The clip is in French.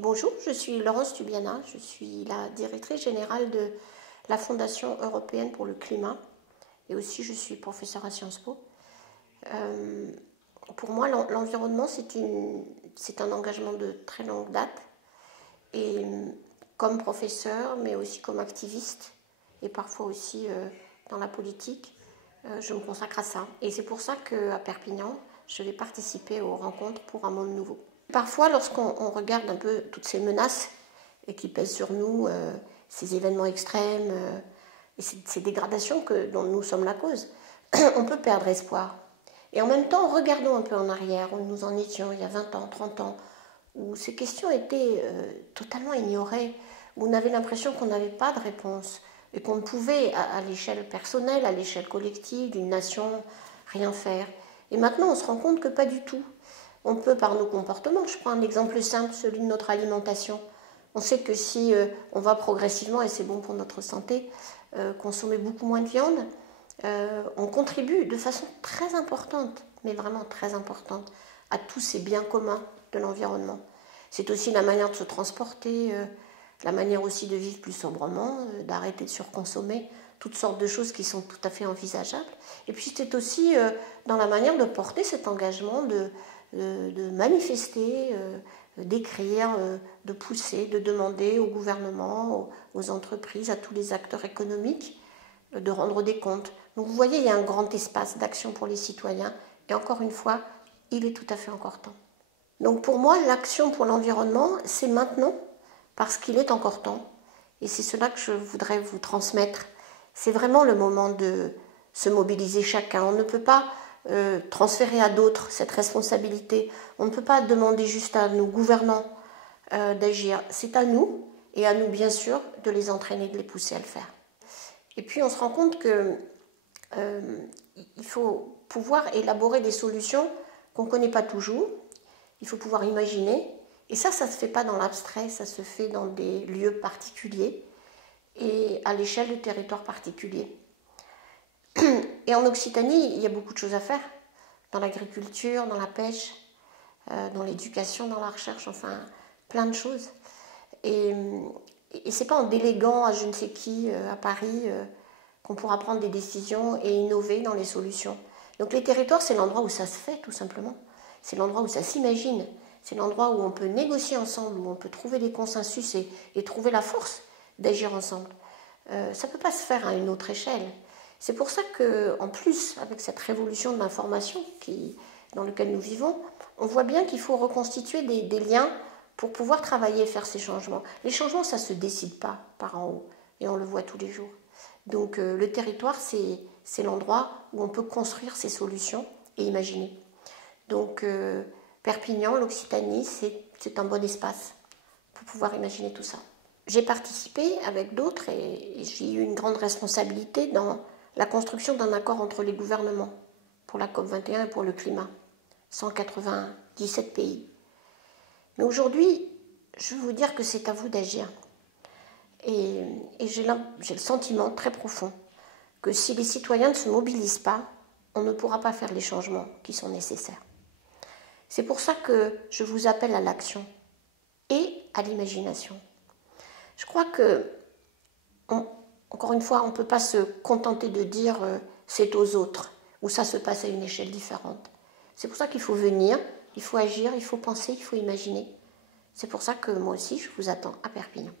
Bonjour, je suis Laurence Tubiana, je suis la directrice générale de la Fondation européenne pour le climat et aussi je suis professeure à Sciences Po. Pour moi, l'environnement, c'est un engagement de très longue date et comme professeur, mais aussi comme activiste et parfois aussi dans la politique, je me consacre à ça. Et c'est pour ça qu'à Perpignan, je vais participer aux rencontres pour un monde nouveau. Parfois, lorsqu'on regarde un peu toutes ces menaces et qui pèsent sur nous, ces événements extrêmes et ces dégradations dont nous sommes la cause, on peut perdre espoir. Et en même temps, regardons un peu en arrière, où nous en étions il y a 20 ans, 30 ans, où ces questions étaient totalement ignorées, où on avait l'impression qu'on n'avait pas de réponse et qu'on ne pouvait, à l'échelle personnelle, à l'échelle collective d'une nation, rien faire. Et maintenant, on se rend compte que pas du tout. On peut, par nos comportements, je prends un exemple simple, celui de notre alimentation. On sait que si on va progressivement, et c'est bon pour notre santé, consommer beaucoup moins de viande, on contribue de façon très importante, mais vraiment très importante, à tous ces biens communs de l'environnement. C'est aussi la manière de se transporter, la manière aussi de vivre plus sobrement, d'arrêter de surconsommer, toutes sortes de choses qui sont tout à fait envisageables. Et puis c'est aussi dans la manière de porter cet engagement, de manifester, d'écrire, de pousser, de demander au gouvernement, aux entreprises, à tous les acteurs économiques, de rendre des comptes. Donc vous voyez, il y a un grand espace d'action pour les citoyens. Et encore une fois, il est tout à fait encore temps. Donc pour moi, l'action pour l'environnement, c'est maintenant, parce qu'il est encore temps. Et c'est cela que je voudrais vous transmettre. C'est vraiment le moment de se mobiliser chacun. On ne peut pas transférer à d'autres cette responsabilité. On ne peut pas demander juste à nos gouvernants d'agir. C'est à nous, et à nous bien sûr, de les entraîner, de les pousser à le faire. Et puis on se rend compte qu'il faut pouvoir élaborer des solutions qu'on ne connaît pas toujours. Il faut pouvoir imaginer. Et ça ne se fait pas dans l'abstrait, ça se fait dans des lieux particuliers et à l'échelle de territoires particuliers. Et en Occitanie, il y a beaucoup de choses à faire. Dans l'agriculture, dans la pêche, dans l'éducation, dans la recherche, enfin, plein de choses. Et ce n'est pas en déléguant à je ne sais qui, à Paris, qu'on pourra prendre des décisions et innover dans les solutions. Donc les territoires, c'est l'endroit où ça se fait, tout simplement. C'est l'endroit où ça s'imagine. C'est l'endroit où on peut négocier ensemble, où on peut trouver des consensus et trouver la force d'agir ensemble. Ça ne peut pas se faire à une autre échelle. C'est pour ça qu'en plus, avec cette révolution de l'information dans laquelle nous vivons, on voit bien qu'il faut reconstituer des liens pour pouvoir travailler et faire ces changements. Les changements, ça ne se décide pas par en haut, et on le voit tous les jours. Donc le territoire, c'est l'endroit où on peut construire ces solutions et imaginer. Donc Perpignan, l'Occitanie, c'est un bon espace pour pouvoir imaginer tout ça. J'ai participé avec d'autres et j'ai eu une grande responsabilité dans la construction d'un accord entre les gouvernements pour la COP21 et pour le climat. 197 pays. Mais aujourd'hui, je veux vous dire que c'est à vous d'agir. Et j'ai le sentiment très profond que si les citoyens ne se mobilisent pas, on ne pourra pas faire les changements qui sont nécessaires. C'est pour ça que je vous appelle à l'action et à l'imagination. Je crois que, encore une fois, on ne peut pas se contenter de dire c'est aux autres, ou ça se passe à une échelle différente. C'est pour ça qu'il faut venir, il faut agir, il faut penser, il faut imaginer. C'est pour ça que moi aussi, je vous attends à Perpignan.